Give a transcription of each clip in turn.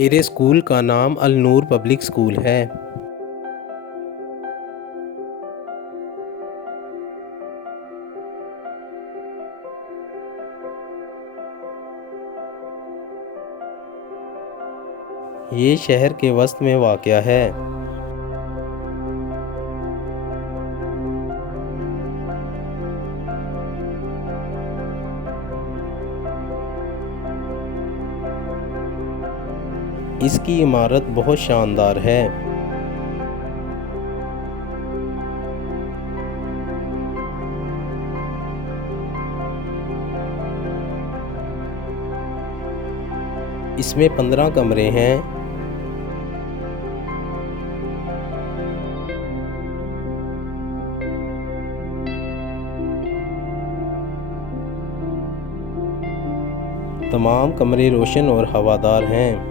मेरे स्कूल का नाम अल नूर पब्लिक स्कूल है। ये शहर के वस्त में वाक़या है। इसकी इमारत बहुत शानदार है। इसमें 15 कमरे हैं। तमाम कमरे रोशन और हवादार हैं।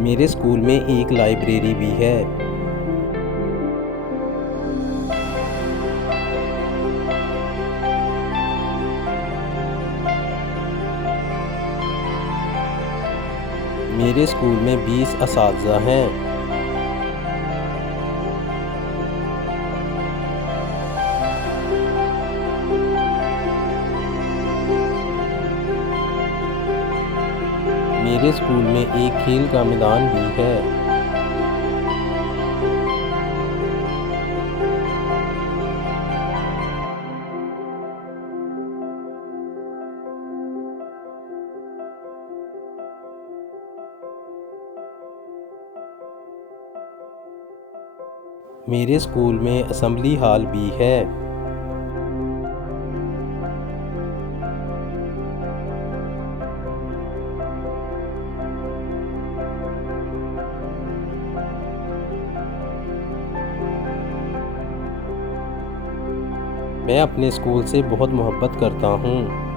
मेरे स्कूल में एक लाइब्रेरी भी है। मेरे स्कूल में 20 असातिज़ा हैं। मेरे स्कूल में एक खेल का मैदान भी है। मेरे स्कूल में असेंबली हॉल भी है। मैं अपने स्कूल से बहुत मोहब्बत करता हूँ।